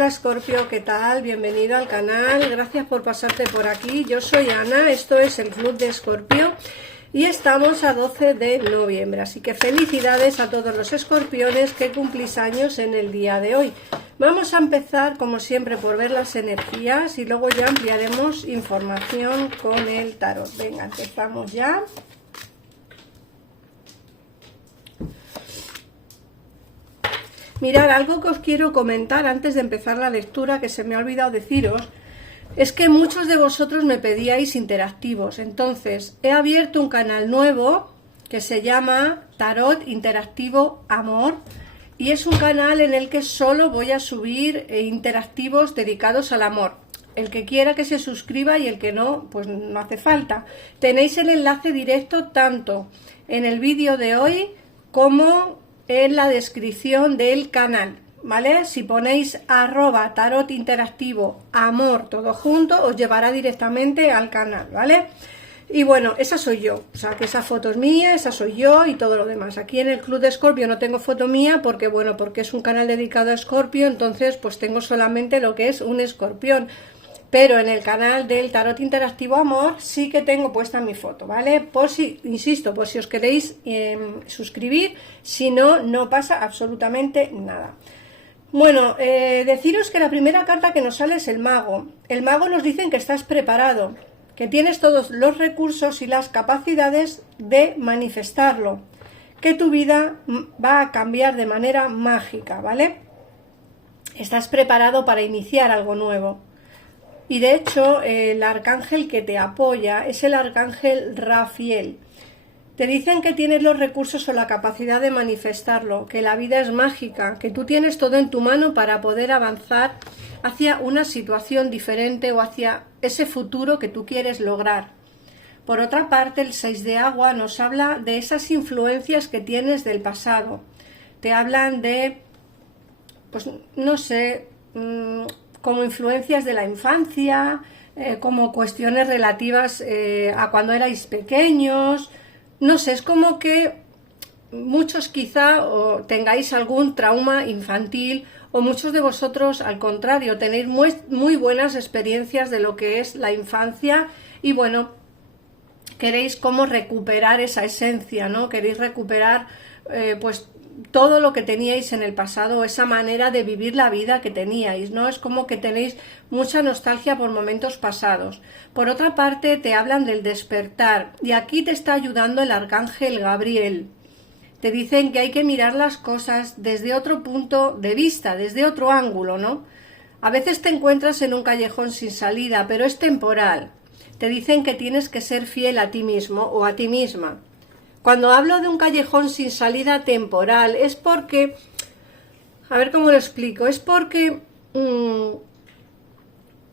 Hola Escorpio, ¿qué tal? Bienvenido al canal, gracias por pasarte por aquí. Yo soy Ana, esto es el Club de Escorpio y estamos a 12 de noviembre, así que felicidades a todos los escorpiones que cumplís años en el día de hoy. Vamos a empezar como siempre por ver las energías y luego ya ampliaremos información con el tarot. Venga, empezamos ya. Mirad, algo que os quiero comentar antes de empezar la lectura, que se me ha olvidado deciros, es que muchos de vosotros me pedíais interactivos. Entonces, he abierto un canal nuevo que se llama Tarot Interactivo Amor y es un canal en el que solo voy a subir interactivos dedicados al amor. El que quiera que se suscriba y el que no, pues no hace falta. Tenéis el enlace directo tanto en el vídeo de hoy como en la descripción del canal, ¿vale? Si ponéis @tarot interactivo amor todo junto, os llevará directamente al canal, ¿vale? Y bueno, esa soy yo, o sea que esa foto es mía, esa soy yo y todo lo demás. Aquí en el Club de Escorpio no tengo foto mía porque, bueno, porque es un canal dedicado a Escorpio, entonces pues tengo solamente lo que es un escorpión. Pero en el canal del Tarot Interactivo Amor sí que tengo puesta mi foto, ¿vale? Por si, insisto, por si os queréis suscribir, si no, no pasa absolutamente nada. Bueno, deciros que la primera carta que nos sale es el mago. El mago nos dice que estás preparado, que tienes todos los recursos y las capacidades de manifestarlo, que tu vida va a cambiar de manera mágica, ¿vale? Estás preparado para iniciar algo nuevo. Y de hecho, el arcángel que te apoya es el arcángel Rafael. Te dicen que tienes los recursos o la capacidad de manifestarlo, que la vida es mágica, que tú tienes todo en tu mano para poder avanzar hacia una situación diferente o hacia ese futuro que tú quieres lograr. Por otra parte, el 6 de agua nos habla de esas influencias que tienes del pasado. Te hablan de, pues no sé, como influencias de la infancia, como cuestiones relativas a cuando erais pequeños, no sé, es como que muchos quizá tengáis algún trauma infantil o muchos de vosotros al contrario, tenéis muy buenas experiencias de lo que es la infancia y bueno, queréis como recuperar esa esencia, ¿no? Queréis recuperar pues todo lo que teníais en el pasado, esa manera de vivir la vida que teníais, ¿no? Es como que tenéis mucha nostalgia por momentos pasados. Por otra parte, te hablan del despertar y aquí te está ayudando el arcángel Gabriel. Te dicen que hay que mirar las cosas desde otro punto de vista, desde otro ángulo, ¿no? A veces te encuentras en un callejón sin salida, pero es temporal. Te dicen que tienes que ser fiel a ti mismo o a ti misma. Cuando hablo de un callejón sin salida temporal es porque, a ver cómo lo explico, es porque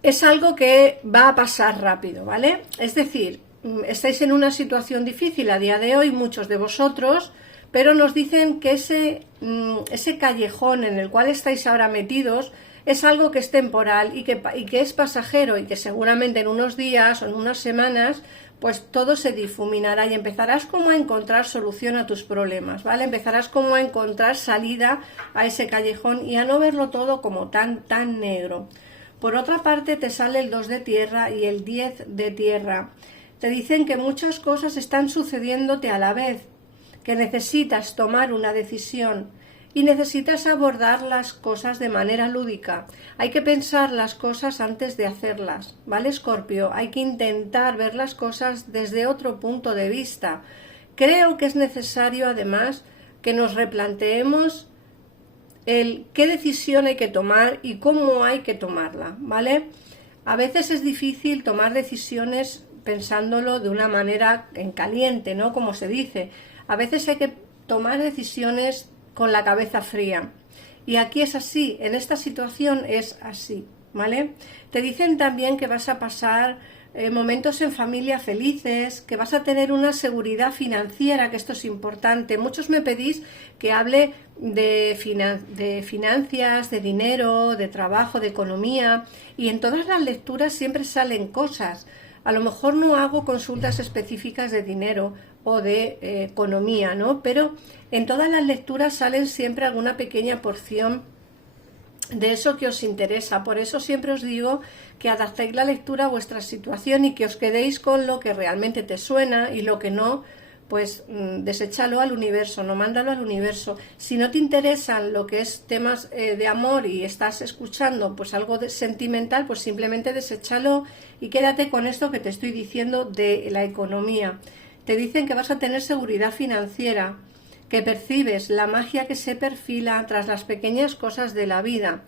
es algo que va a pasar rápido, ¿vale? Es decir, estáis en una situación difícil a día de hoy, muchos de vosotros, pero nos dicen que ese callejón en el cual estáis ahora metidos es algo que es temporal y que es pasajero y que seguramente en unos días o en unas semanas pues todo se difuminará y empezarás como a encontrar solución a tus problemas, ¿vale? Empezarás como a encontrar salida a ese callejón y a no verlo todo como tan negro. Por otra parte te sale el 2 de tierra y el 10 de tierra. Te dicen que muchas cosas están sucediéndote a la vez, que necesitas tomar una decisión y necesitas abordar las cosas de manera lúdica. Hay que pensar las cosas antes de hacerlas, ¿vale, Escorpio? Hay que intentar ver las cosas desde otro punto de vista. Creo que es necesario, además, que nos replanteemos qué decisión hay que tomar y cómo hay que tomarla, ¿vale? A veces es difícil tomar decisiones pensándolo de una manera en caliente, ¿no? Como se dice. A veces hay que tomar decisiones con la cabeza fría. Y aquí es así, en esta situación es así, ¿vale? Te dicen también que vas a pasar momentos en familia felices, que vas a tener una seguridad financiera, que esto es importante. Muchos me pedís que hable de finanzas, de dinero, de trabajo, de economía, y en todas las lecturas siempre salen cosas. A lo mejor no hago consultas específicas de dinero o de economía, ¿no? Pero en todas las lecturas salen siempre alguna pequeña porción de eso que os interesa. Por eso siempre os digo que adaptéis la lectura a vuestra situación y que os quedéis con lo que realmente te suena, y lo que no, pues deséchalo al universo, no mándalo al universo. Si no te interesan lo que es temas de amor y estás escuchando pues algo sentimental, pues simplemente deséchalo y quédate con esto que te estoy diciendo de la economía. Te dicen que vas a tener seguridad financiera, que percibes la magia que se perfila tras las pequeñas cosas de la vida.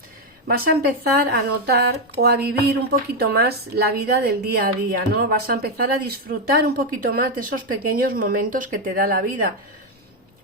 Vas a empezar a notar o a vivir un poquito más la vida del día a día, ¿no? Vas a empezar a disfrutar un poquito más de esos pequeños momentos que te da la vida.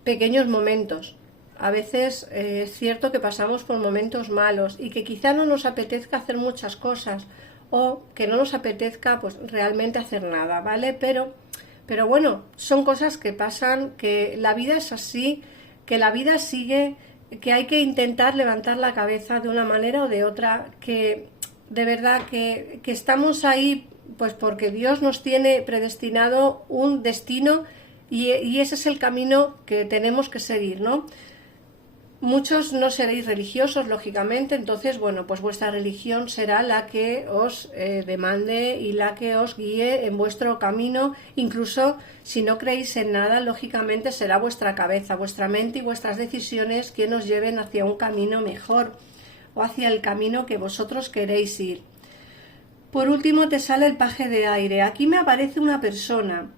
Pequeños momentos. A veces es cierto que pasamos por momentos malos y que quizá no nos apetezca hacer muchas cosas, o que no nos apetezca pues realmente hacer nada, ¿vale? Pero bueno, son cosas que pasan, que la vida es así, que la vida sigue, que hay que intentar levantar la cabeza de una manera o de otra, que de verdad que estamos ahí pues porque Dios nos tiene predestinado un destino, y ese es el camino que tenemos que seguir, ¿no? Muchos no seréis religiosos, lógicamente, entonces, bueno, pues vuestra religión será la que os demande y la que os guíe en vuestro camino. Incluso si no creéis en nada, lógicamente será vuestra cabeza, vuestra mente y vuestras decisiones que nos lleven hacia un camino mejor o hacia el camino que vosotros queréis ir. Por último te sale el paje de aire. Aquí me aparece una persona.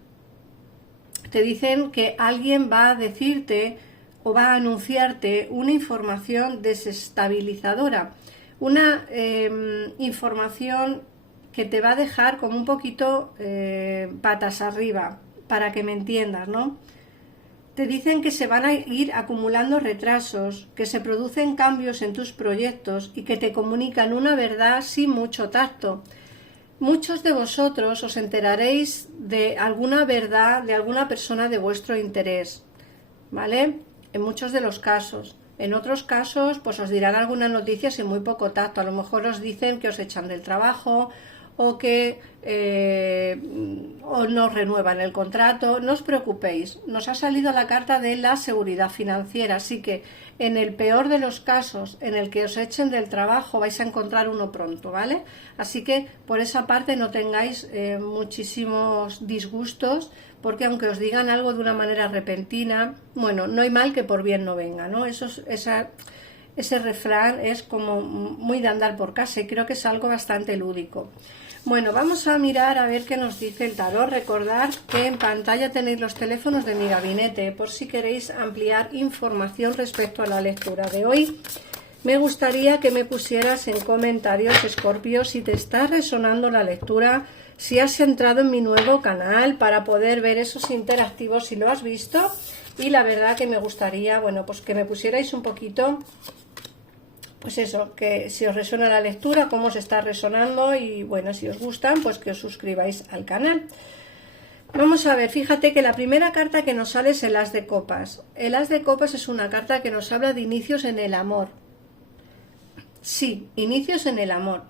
Te dicen que alguien va a decirte o va a anunciarte una información desestabilizadora, una información que te va a dejar como un poquito patas arriba, para que me entiendas, ¿no? Te dicen que se van a ir acumulando retrasos, que se producen cambios en tus proyectos y que te comunican una verdad sin mucho tacto. Muchos de vosotros os enteraréis de alguna verdad de alguna persona de vuestro interés, ¿vale? En muchos de los casos. En otros casos, pues os dirán algunas noticias sin muy poco tacto. A lo mejor os dicen que os echan del trabajo o que o no renuevan el contrato. No os preocupéis, nos ha salido la carta de la seguridad financiera, así que en el peor de los casos en el que os echen del trabajo vais a encontrar uno pronto, ¿vale? Así que por esa parte no tengáis muchísimos disgustos, porque aunque os digan algo de una manera repentina, bueno, no hay mal que por bien no venga, ¿no? Ese refrán es como muy de andar por casa y creo que es algo bastante lúdico. Bueno, vamos a mirar a ver qué nos dice el tarot. Recordad que en pantalla tenéis los teléfonos de mi gabinete por si queréis ampliar información respecto a la lectura de hoy. Me gustaría que me pusieras en comentarios, Escorpio, si te está resonando la lectura, si has entrado en mi nuevo canal para poder ver esos interactivos, si lo has visto. Y la verdad que me gustaría, bueno, pues que me pusierais un poquito, pues eso, que si os resuena la lectura, cómo os está resonando, y bueno, si os gustan, pues que os suscribáis al canal. Vamos a ver, fíjate que la primera carta que nos sale es el As de Copas. El As de Copas es una carta que nos habla de inicios en el amor. Sí, inicios en el amor.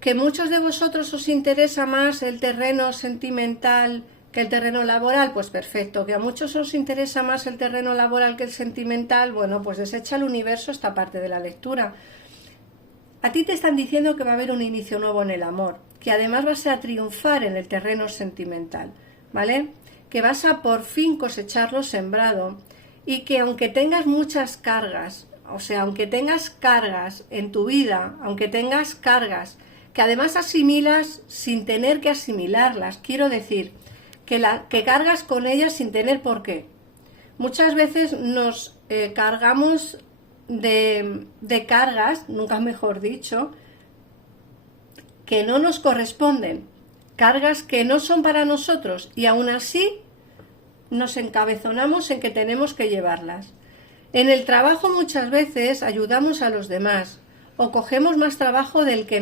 Que muchos de vosotros os interesa más el terreno sentimental que el terreno laboral, pues perfecto. Que a muchos os interesa más el terreno laboral que el sentimental, bueno, pues desecha al universo esta parte de la lectura. A ti te están diciendo que va a haber un inicio nuevo en el amor, que además vas a triunfar en el terreno sentimental, ¿vale? Que vas a por fin cosechar lo sembrado, y que aunque tengas muchas cargas, o sea, aunque tengas cargas en tu vida, aunque tengas cargas que además asimilas sin tener que asimilarlas, quiero decir, que cargas con ellas sin tener por qué. Muchas veces nos cargamos de cargas, nunca mejor dicho, que no nos corresponden, cargas que no son para nosotros, y aún así nos encabezonamos en que tenemos que llevarlas. En el trabajo muchas veces ayudamos a los demás o cogemos más trabajo del que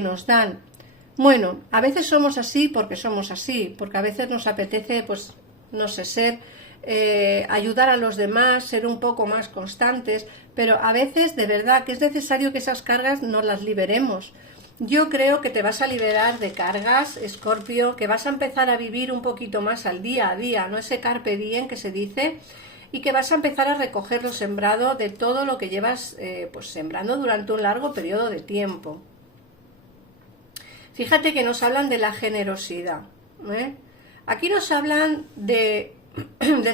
nos dan. Bueno, a veces somos así, porque a veces nos apetece, pues, no sé, ayudar a los demás, ser un poco más constantes, pero a veces de verdad que es necesario que esas cargas nos las liberemos. Yo creo que te vas a liberar de cargas, Escorpio, que vas a empezar a vivir un poquito más al día a día, no ese carpe diem que se dice, y que vas a empezar a recoger lo sembrado de todo lo que llevas pues sembrando durante un largo periodo de tiempo. Fíjate que nos hablan de la generosidad, ¿eh? Aquí nos hablan de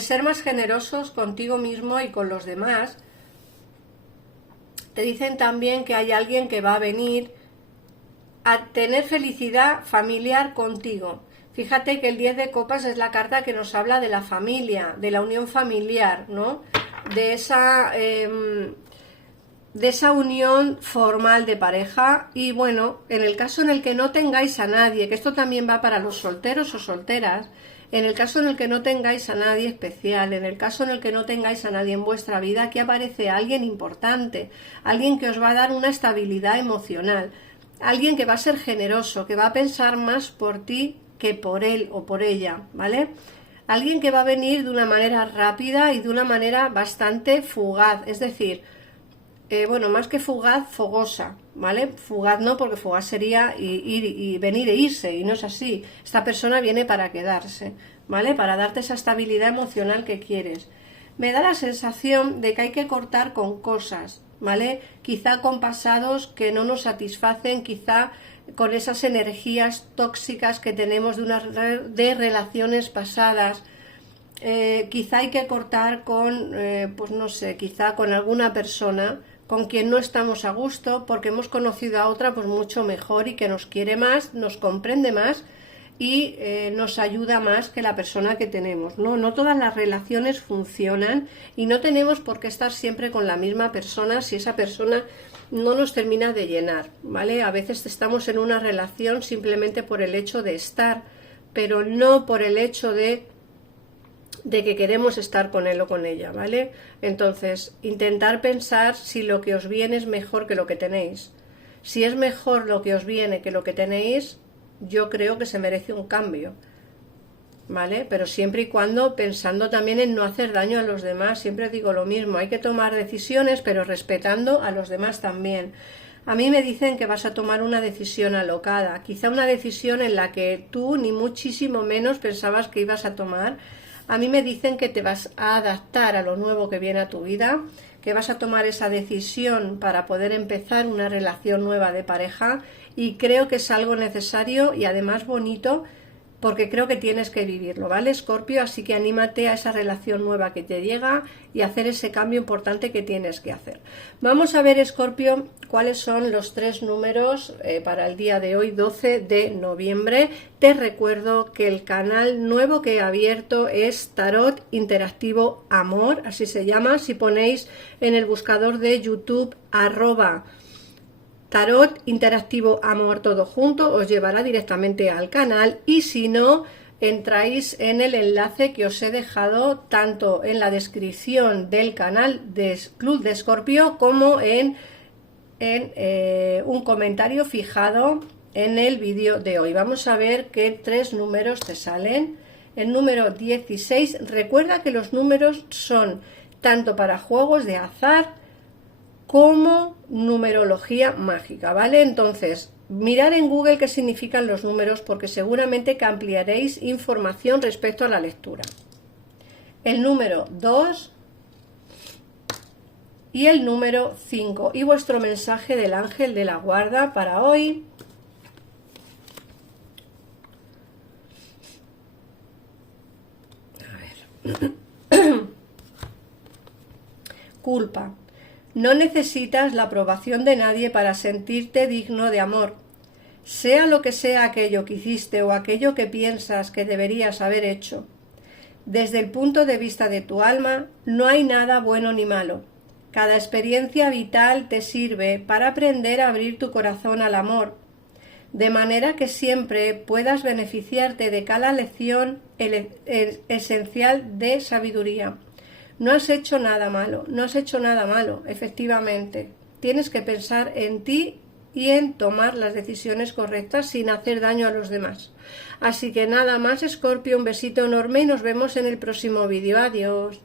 ser más generosos contigo mismo y con los demás. Te dicen también que hay alguien que va a venir a tener felicidad familiar contigo. Fíjate que el 10 de copas es la carta que nos habla de la familia, de la unión familiar, ¿no? De esa unión formal de pareja. Y bueno, en el caso en el que no tengáis a nadie, que esto también va para los solteros o solteras, en el caso en el que no tengáis a nadie especial, en el caso en el que no tengáis a nadie en vuestra vida, aquí aparece alguien importante, alguien que os va a dar una estabilidad emocional, alguien que va a ser generoso, que va a pensar más por ti que por él o por ella, ¿vale? Alguien que va a venir de una manera rápida y de una manera bastante fugaz, es decir, bueno, más que fugaz, fogosa, ¿vale? Fugaz no, porque fugaz sería ir y venir e irse, y no es así. Esta persona viene para quedarse, ¿vale? Para darte esa estabilidad emocional que quieres. Me da la sensación de que hay que cortar con cosas, ¿vale? Quizá con pasados que no nos satisfacen, quizá con esas energías tóxicas que tenemos de relaciones pasadas. Quizá hay que cortar con, pues no sé, quizá con alguna persona con quien no estamos a gusto porque hemos conocido a otra pues mucho mejor y que nos quiere más, nos comprende más y nos ayuda más que la persona que tenemos, ¿no? No todas las relaciones funcionan y no tenemos por qué estar siempre con la misma persona si esa persona no nos termina de llenar, ¿vale? A veces estamos en una relación simplemente por el hecho de estar, pero no por el hecho de que queremos estar con él o con ella, ¿vale? Entonces, intentar pensar si lo que os viene es mejor que lo que tenéis. Si es mejor lo que os viene que lo que tenéis, yo creo que se merece un cambio, ¿vale? Pero siempre y cuando pensando también en no hacer daño a los demás. Siempre digo lo mismo, hay que tomar decisiones, pero respetando a los demás también. A mí me dicen que vas a tomar una decisión alocada, quizá una decisión en la que tú ni muchísimo menos pensabas que ibas a tomar. A mí me dicen que te vas a adaptar a lo nuevo que viene a tu vida, que vas a tomar esa decisión para poder empezar una relación nueva de pareja y creo que es algo necesario y además bonito porque creo que tienes que vivirlo, ¿vale, Escorpio? Así que anímate a esa relación nueva que te llega y hacer ese cambio importante que tienes que hacer. Vamos a ver, Escorpio, cuáles son los 3 números para el día de hoy, 12 de noviembre. Te recuerdo que el canal nuevo que he abierto es Tarot Interactivo Amor, así se llama. Si ponéis en el buscador de YouTube @Tarot Interactivo Amor todo junto, os llevará directamente al canal y si no, entráis en el enlace que os he dejado tanto en la descripción del canal de Club de Escorpio como en un comentario fijado en el vídeo de hoy. Vamos a ver qué 3 números te salen. El número 16, recuerda que los números son tanto para juegos de azar como numerología mágica, ¿vale? Entonces, mirar en Google qué significan los números porque seguramente que ampliaréis información respecto a la lectura. El número 2 y el número 5 y vuestro mensaje del ángel de la guarda para hoy. A ver. Culpa. No necesitas la aprobación de nadie para sentirte digno de amor. Sea lo que sea aquello que hiciste o aquello que piensas que deberías haber hecho. Desde el punto de vista de tu alma, no hay nada bueno ni malo. Cada experiencia vital te sirve para aprender a abrir tu corazón al amor, de manera que siempre puedas beneficiarte de cada lección esencial de sabiduría. No has hecho nada malo, no has hecho nada malo, efectivamente. Tienes que pensar en ti y en tomar las decisiones correctas sin hacer daño a los demás. Así que nada más, Escorpio, un besito enorme y nos vemos en el próximo vídeo. Adiós.